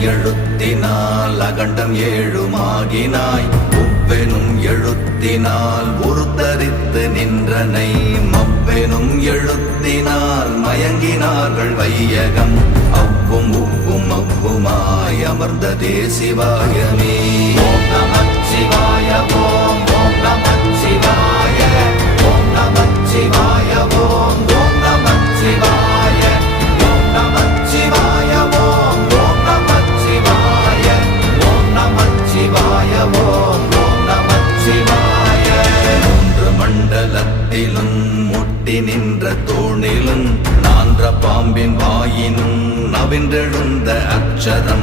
எழுத்தினால் அகண்டம் ஏழுமாகினாய். உவ்வெனும் எழுத்தினால் உருத்தரித்து நின்றனை. மவ்வெனும் எழுத்தினால் மயங்கினார்கள் வையகம். அவ்வும் உவ்வும் அவ்வுமாய் அமர்ந்ததே சிவாயமே. ஓம் நமச்சிவாய ஓம் ஓம் நமச்சிவாய ஓம் நமச்சிவாய ஓம் ஓம் நமச்சிவாய ஓம் நமச்சிவாய ஓம் ஓம் நமச்சிவாய ஓம் நமச்சிவாய ஓம் ஓம் நமச்சிவாய. மூன்று மண்டலத்திலும் முட்டி நின்ற தூணிலும் நான்ற பாம்பின் வாயினும் நவின்றெழுந்த அக்ஷரம்